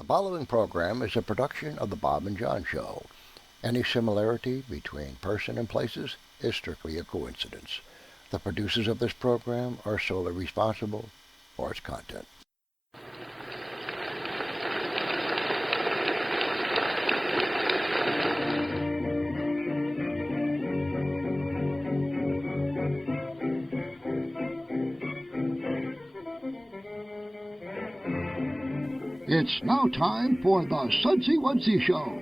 The following program is a production of The Bob and John Show. Any similarity between person and places is strictly a coincidence. The producers of this program are solely responsible for its content. It's now time for the Sudsy Wudsy Show,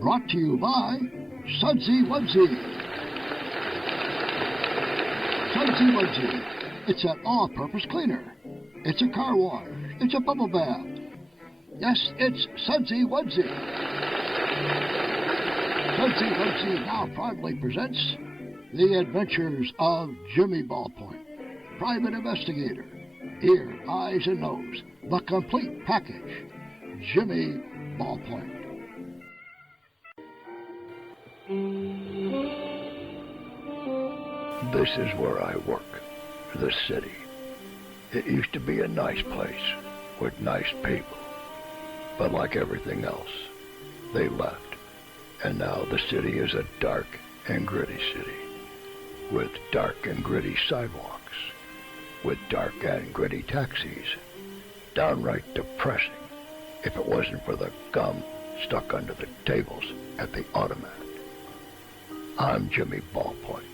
brought to you by Sudsy Wudsy. Sudsy Wudsy. It's an all-purpose cleaner. It's a car wash. It's a bubble bath. Yes, it's Sudsy Wudsy. Sudsy Wudsy now proudly presents The Adventures of Jimmy Ballpoint, Private Investigator. Ear, eyes, and nose. The complete package. Jimmy Ballpoint. This is where I work, the city. It used to be a nice place with nice people. But like everything else, they left. And now the city is a dark and gritty city with dark and gritty sidewalks, with dark and gritty taxis. Downright depressing if it wasn't for the gum stuck under the tables at the automat. I'm Jimmy Ballpoint,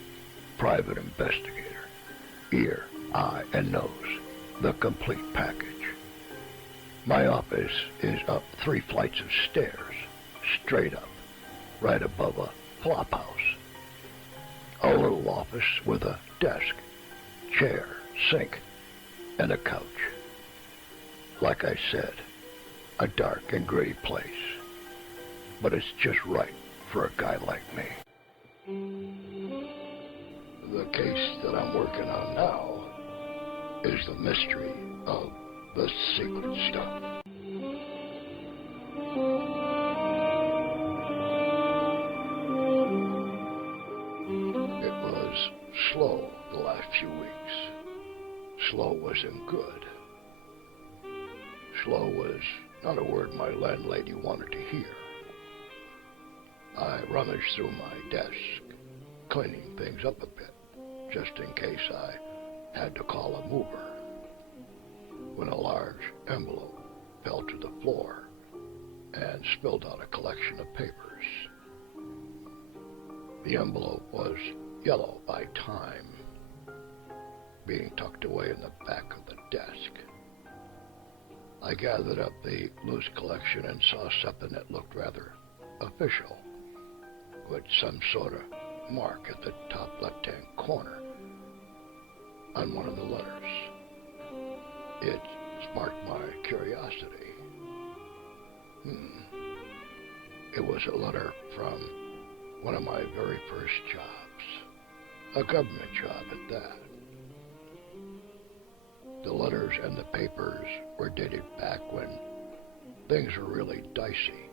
private investigator. Ear, eye, and nose, the complete package. My office is up 3 flights of stairs, straight up, right above a flop house. A little office with a desk, chair, sink, and a couch. Like I said, a dark and gritty place. But it's just right for a guy like me. The case that I'm working on now is the mystery of the secret stuff. It was slow the last few weeks. Slow wasn't good. Slow was not a word my landlady wanted to hear. I rummaged through my desk, cleaning things up a bit, just in case I had to call a mover, when a large envelope fell to the floor and spilled out a collection of papers. The envelope was yellow by time, being tucked away in the back of the desk. I gathered up the loose collection and saw something that looked rather official, with some sort of mark at the top left-hand corner on one of the letters. It sparked my curiosity. It was a letter from one of my very first jobs, a government job at that. The letters and the papers were dated back when things were really dicey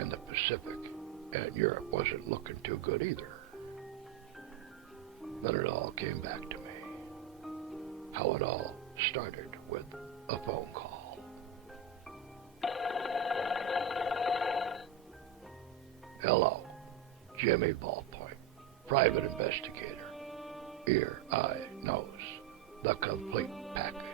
in the Pacific, and Europe wasn't looking too good either. Then it all came back to me. How it all started with a phone call. Hello, Jimmy Ballpoint, private investigator. Ear, eye, nose, the complete package.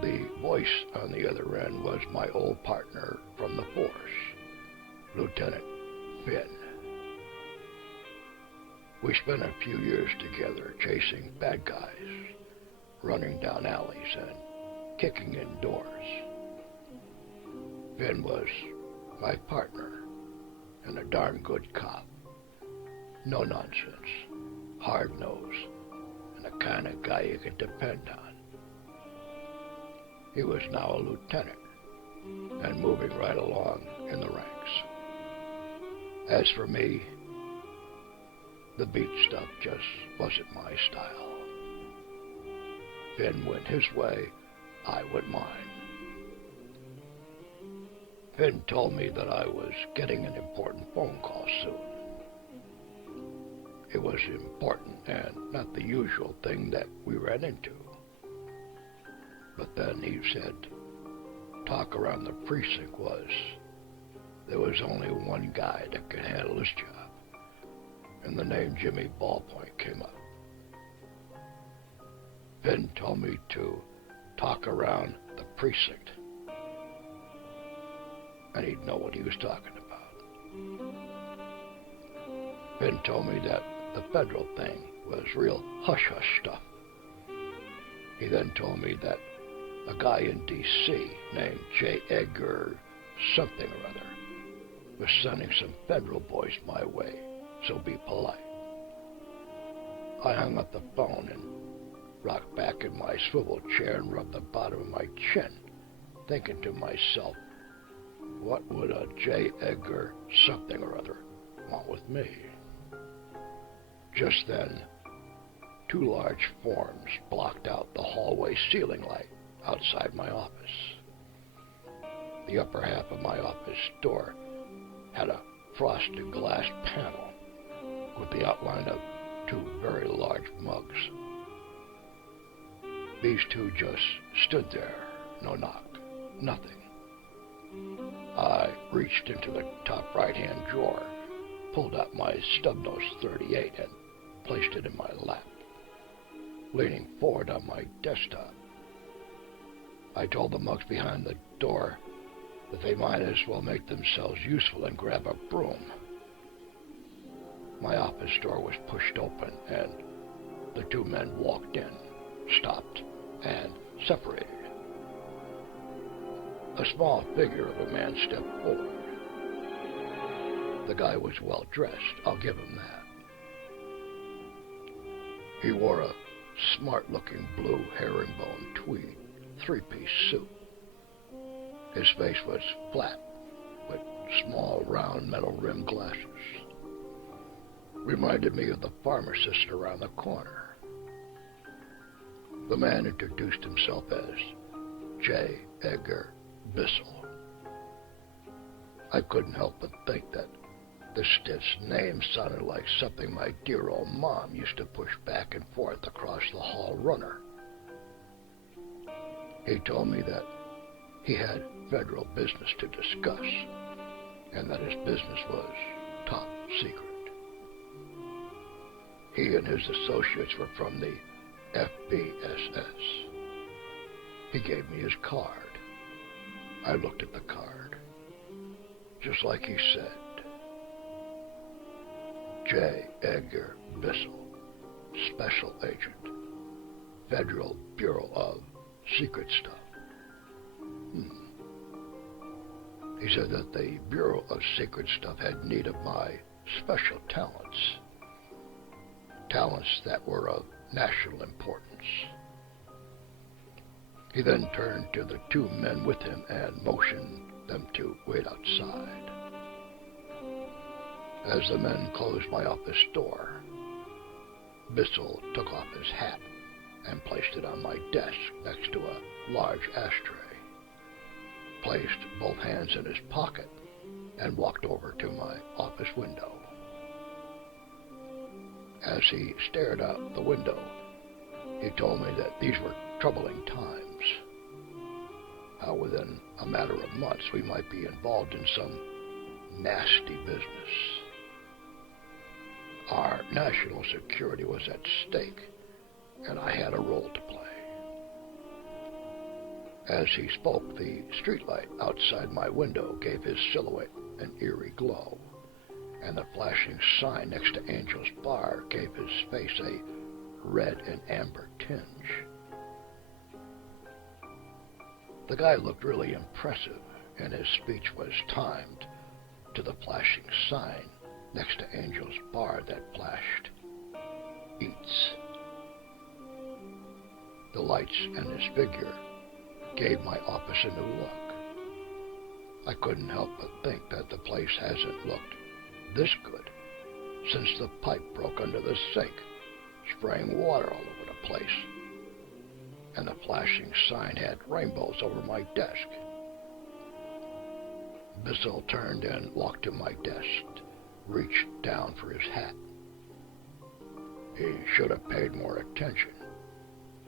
The voice on the other end was my old partner from the force, Lieutenant Finn. We spent a few years together chasing bad guys, running down alleys and kicking in doors. Finn was my partner and a darn good cop. No nonsense, hard-nosed, and the kind of guy you can depend on. He was now a lieutenant and moving right along in the ranks. As for me, the beat stuff just wasn't my style. Finn went his way, I went mine. Finn told me that I was getting an important phone call soon. It was important and not the usual thing that we ran into. But then he said, talk around the precinct was there was only one guy that could handle this job, and the name Jimmy Ballpoint came up. Ben told me to talk around the precinct, and he'd know what he was talking about. Ben told me that the federal thing was real hush-hush stuff. He then told me that a guy in D.C. named J. Edgar something or other was sending some federal boys my way, so be polite. I hung up the phone and rocked back in my swivel chair and rubbed the bottom of my chin, thinking to myself, what would a J. Edgar something or other want with me? Just then, two large forms blocked out the hallway ceiling light outside my office. The upper half of my office door had a frosted glass panel with the outline of two very large mugs. These two just stood there, no knock, nothing. I reached into the top right-hand drawer, pulled out my stub-nose .38 and placed it in my lap. Leaning forward on my desktop, I told the mugs behind the door that they might as well make themselves useful and grab a broom. My office door was pushed open, and the two men walked in, stopped, and separated. A small figure of a man stepped forward. The guy was well dressed, I'll give him that. He wore a smart-looking blue herringbone tweed three-piece suit. His face was flat, with small, round, metal-rimmed glasses. Reminded me of the pharmacist around the corner. The man introduced himself as J. Edgar Bissell. I couldn't help but think that the stiff's name sounded like something my dear old mom used to push back and forth across the hall runner. He told me that he had federal business to discuss, and that his business was top secret. He and his associates were from the FBSS. He gave me his card. I looked at the card. Just like he said. J. Edgar Bissell, Special Agent, Federal Bureau of Secret Stuff. He said that the Bureau of Secret Stuff had need of my special talents. Talents that were of national importance. He then turned to the two men with him and motioned them to wait outside. As the men closed my office door, Bissell took off his hat and placed it on my desk next to a large ashtray, placed both hands in his pocket, and walked over to my office window. As he stared out the window, he told me that these were troubling times. How within a matter of months we might be involved in some nasty business. Our national security was at stake, and I had a role to play. As he spoke, the streetlight outside my window gave his silhouette an eerie glow, and the flashing sign next to Angel's Bar gave his face a red and amber tinge. The guy looked really impressive, and his speech was timed to the flashing sign next to Angel's Bar that flashed, Eats. The lights and his figure gave my office a new look. I couldn't help but think that the place hasn't looked this good since the pipe broke under the sink, spraying water all over the place. And the flashing sign had rainbows over my desk. Bissell turned and walked to my desk, reached down for his hat. He should have paid more attention.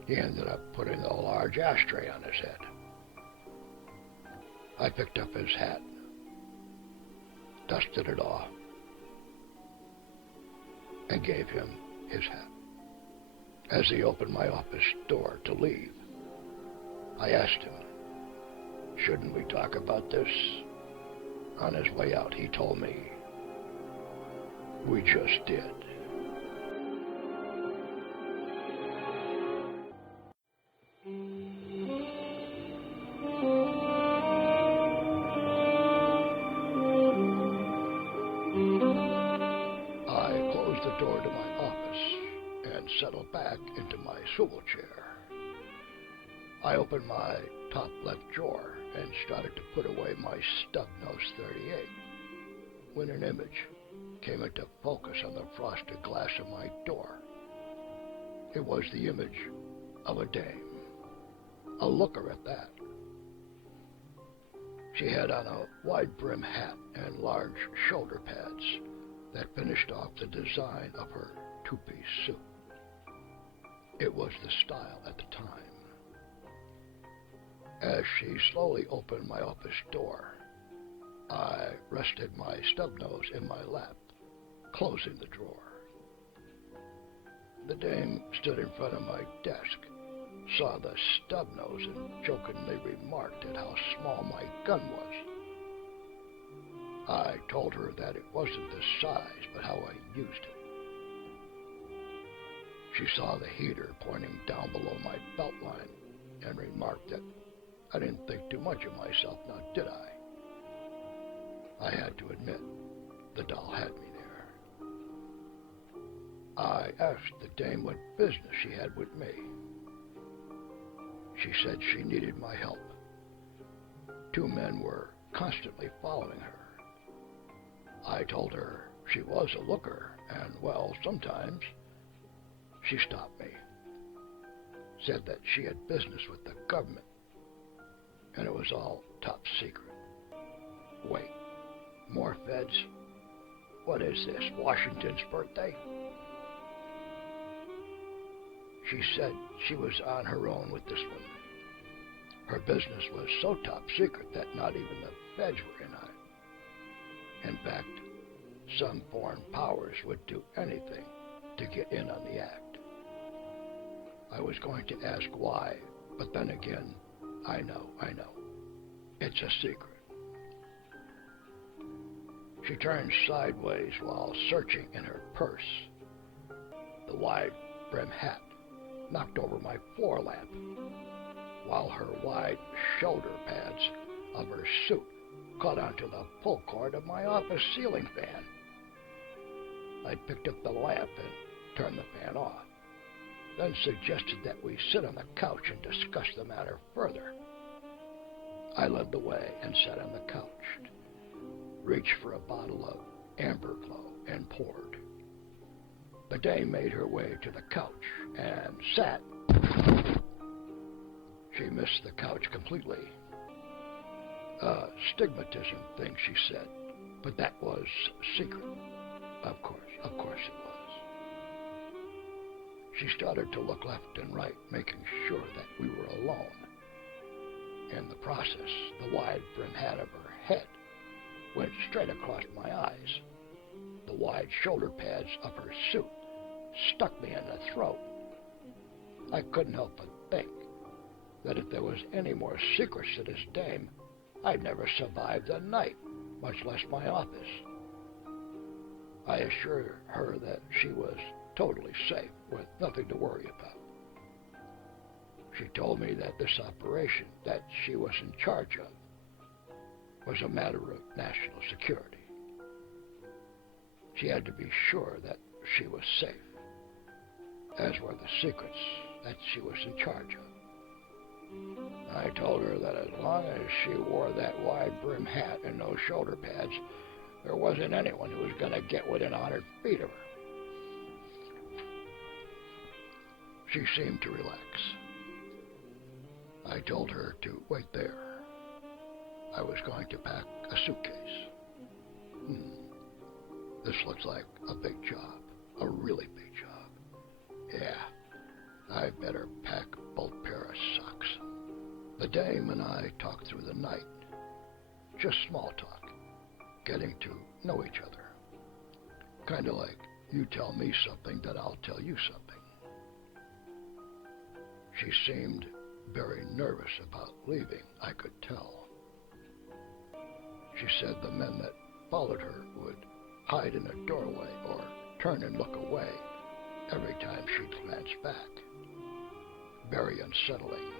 He ended up putting a large ashtray on his head. I picked up his hat, dusted it off, and gave him his hat. As he opened my office door to leave, I asked him, "Shouldn't we talk about this?" On his way out, he told me, "We just did." I closed the door to my office and settled back into my swivel chair. I opened my top left drawer and started to put away my stub-nose 38 when an image came into focus on the frosted glass of my door. It was the image of a dame, a looker at that. She had on a wide-brim hat and large shoulder pads that finished off the design of her two-piece suit. It was the style at the time. As she slowly opened my office door, I rested my stub-nose in my lap, closing the drawer. The dame stood in front of my desk, saw the stub-nose, and jokingly remarked at how small my gun was. I told her that it wasn't the size, but how I used it. She saw the heater pointing down below my belt line and remarked that I didn't think too much of myself, now did I? I had to admit, the doll had me there. I asked the dame what business she had with me. She said she needed my help. Two men were constantly following her. I told her she was a looker, and, well, sometimes. She stopped me, said that she had business with the government, and it was all top secret. Wait, more feds? What is this, Washington's birthday? She said she was on her own with this one. Her business was so top secret that not even the feds were in on it. In fact, some foreign powers would do anything to get in on the act. I was going to ask why, but then again, I know. It's a secret. She turned sideways while searching in her purse. The wide-brim hat knocked over my floor lamp, while her wide shoulder pads of her suit caught onto the pull cord of my office ceiling fan. I picked up the lamp and turned the fan off, then suggested that we sit on the couch and discuss the matter further. I led the way and sat on the couch, reached for a bottle of Amber Glow and poured. The dame made her way to the couch and sat. She missed the couch completely. Stigmatism thing, she said, but that was secret. Of course it was. She started to look left and right, making sure that we were alone. In the process, the wide-brim hat of her head went straight across my eyes. The wide shoulder pads of her suit stuck me in the throat. I couldn't help but think that if there was any more secrets to this dame, I'd never survive the night, much less my office. I assured her that she was totally safe, with nothing to worry about. She told me that this operation that she was in charge of was a matter of national security. She had to be sure that she was safe, as were the secrets that she was in charge of. I told her that as long as she wore that wide-brim hat and those shoulder pads, there wasn't anyone who was going to get within 100 feet of her. She seemed to relax. I told her to wait there. I was going to pack a suitcase. This looks like a big job, a really big job. Yeah, I better pack both pair of socks. The dame and I talked through the night, just small talk, getting to know each other. Kind of like you tell me something, then I'll tell you something. She seemed very nervous about leaving, I could tell. She said the men that followed her would hide in a doorway or turn and look away every time she'd glance back. Very unsettling.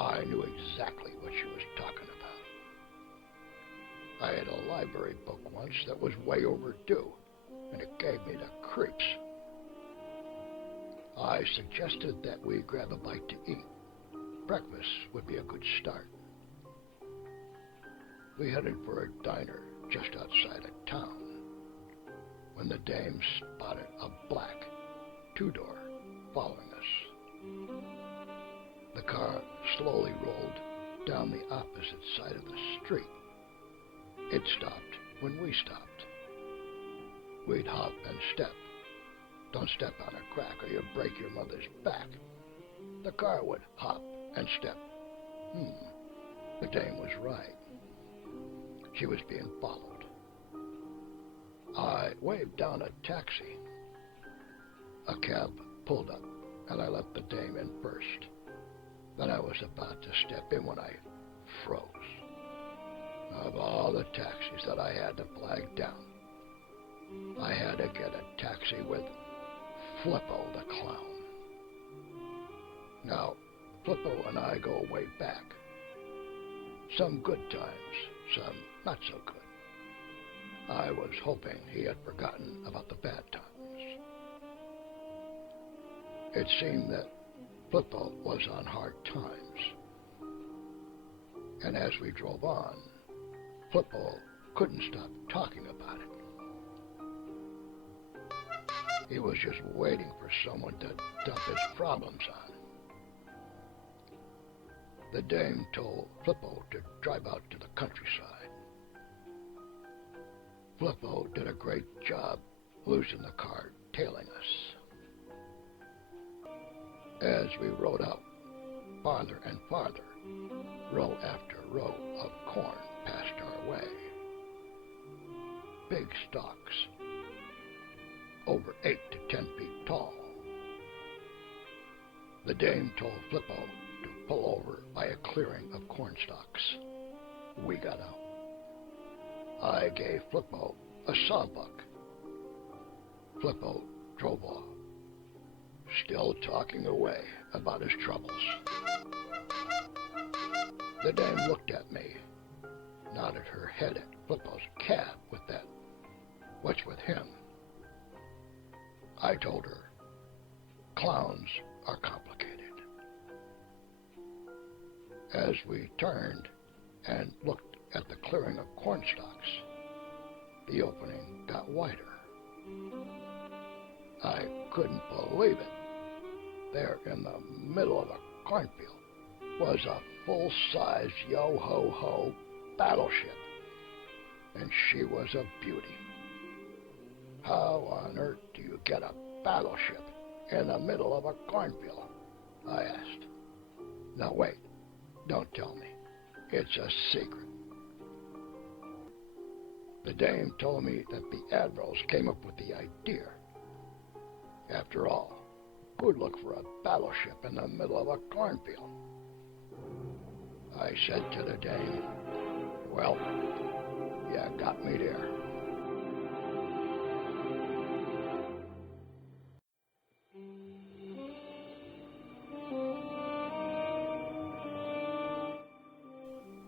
I knew exactly what she was talking about. I had a library book once that was way overdue, and it gave me the creeps. I suggested that we grab a bite to eat. Breakfast would be a good start. We headed for a diner just outside of town when the dame spotted a black two-door following us. The car slowly rolled down the opposite side of the street. It stopped when we stopped. We'd hop and step. Don't step on a crack or you'll break your mother's back. The car would hop and step. The dame was right. She was being followed. I waved down a taxi. A cab pulled up, and I let the dame in first. Then I was about to step in when I froze. Of all the taxis that I had to flag down, I had to get a taxi with Flippo the clown. Now, Flippo and I go way back. Some good times, some not so good. I was hoping he had forgotten about the bad times. It seemed that Flippo was on hard times. And as we drove on, Flippo couldn't stop talking about it. He was just waiting for someone to dump his problems on. The dame told Flippo to drive out to the countryside. Flippo did a great job losing the car, tailing us. As we rode out farther and farther, row after row of corn passed our way. Big stalks, over 8 to 10 feet tall. The dame told Flippo to pull over by a clearing of corn stalks. We got out. I gave Flippo a sawbuck. Flippo drove off, still talking away about his troubles. The dame looked at me, nodded her head at Flippo's cab with that, "What's with him?" I told her, clowns are complicated. As we turned and looked at the clearing of corn stalks, the opening got wider. I couldn't believe it. There in the middle of a cornfield was a full-size yo-ho-ho battleship, and she was a beauty. How on earth do you get a battleship in the middle of a cornfield? I asked. Now wait, don't tell me. It's a secret. The dame told me that the admirals came up with the idea. After all, who'd look for a battleship in the middle of a cornfield? I said to the dame, "Well, you got me there."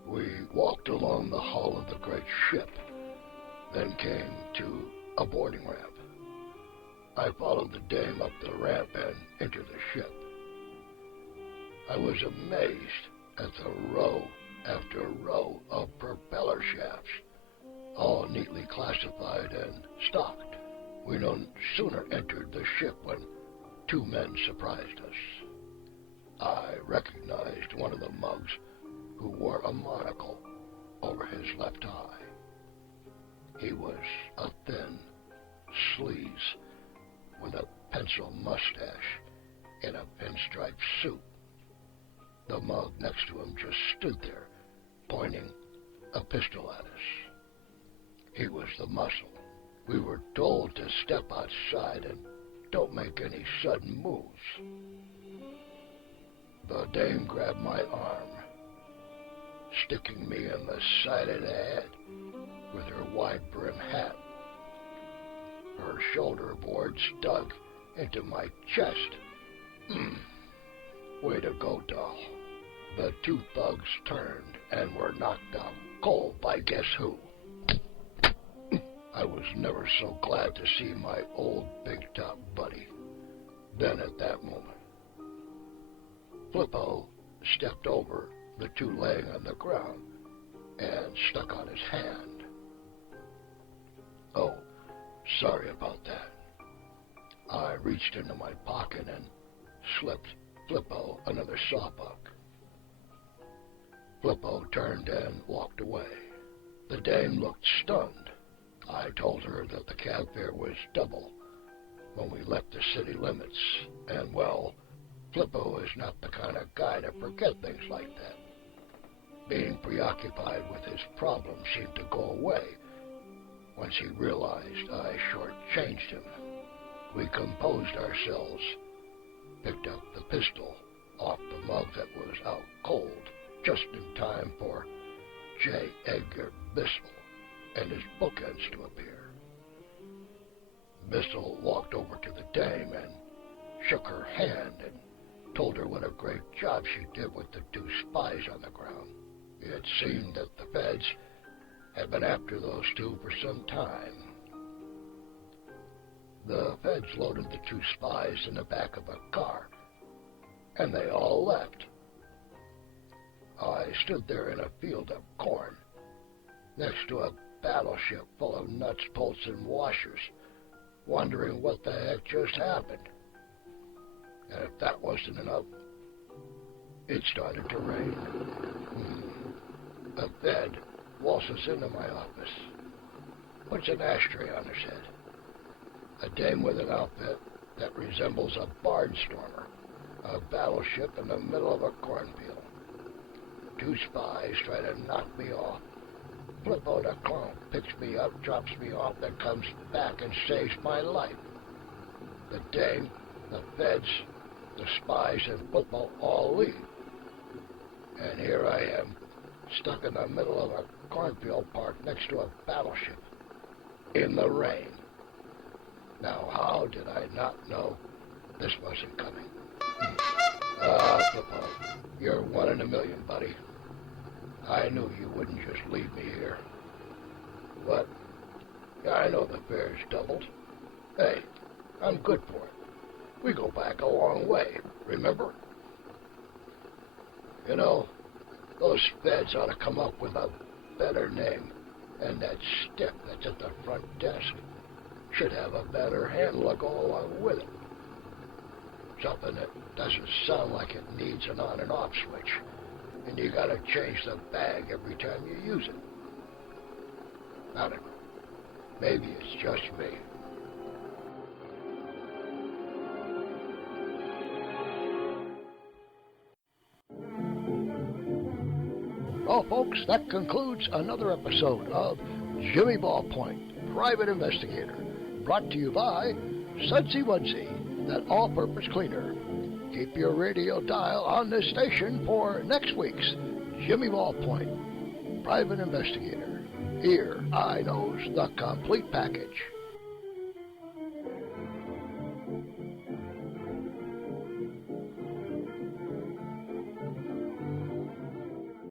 We walked along the hull of the great ship, then came to a boarding ramp. I followed the dame up the ramp and into the ship. I was amazed at the row after row of propeller shafts, all neatly classified and stocked. We no sooner entered the ship when two men surprised us. I recognized one of the mugs who wore a monocle over his left eye. He was a thin sleaze with a pencil mustache in a pinstripe suit. The mug next to him just stood there, pointing a pistol at us. He was the muscle. We were told to step outside and don't make any sudden moves. The dame grabbed my arm, sticking me in the side of the head with her wide-brim hat. Her shoulder boards dug into my chest. Way to go, doll. The two thugs turned and were knocked out cold by guess who. I was never so glad to see my old big-top buddy. Then at that moment, Flippo stepped over the two laying on the ground and stuck on his hand. Oh, sorry about that. I reached into my pocket and slipped Flippo another sawbuck. Flippo turned and walked away. The dame looked stunned. I told her that the cab fare was double when we left the city limits, and well, Flippo is not the kind of guy to forget things like that. Being preoccupied with his problem seemed to go away once he realized I shortchanged him. We composed ourselves, picked up the pistol off the mug that was out cold, just in time for J. Edgar Bissell and his bookends to appear. Bissell walked over to the dame and shook her hand and told her what a great job she did with the two spies on the ground. It seemed that the feds had been after those two for some time. The feds loaded the two spies in the back of a car, and they all left. I stood there in a field of corn, next to a battleship full of nuts, bolts, and washers, wondering what the heck just happened. And if that wasn't enough, it started to rain. A fed waltzes into my office, puts an ashtray on his head. A dame with an outfit that resembles a barnstormer, a battleship in the middle of a cornfield. Two spies try to knock me off. Flippo the clown picks me up, drops me off, then comes back and saves my life. The dame, the feds, the spies, and Flippo all leave. And here I am, stuck in the middle of a cornfield park next to a battleship, in the rain. Now, how did I not know this wasn't coming? Flippo, you're one in a million, buddy. I knew you wouldn't just leave me here. But I know the fare's doubled. Hey, I'm good for it. We go back a long way, remember? You know, those feds ought to come up with a better name, and that stick that's at the front desk should have a better handle to go along with it. Something that doesn't sound like it needs an on and off switch, and you gotta change the bag every time you use it. I don't know. Maybe it's just me. Well, folks, that concludes another episode of Jimmy Ballpoint, Private Investigator, brought to you by Sudsy Wudsy, that all-purpose cleaner. Keep your radio dial on this station for next week's Jimmy Ballpoint, Private Investigator. Ear, eye, nose, the complete package.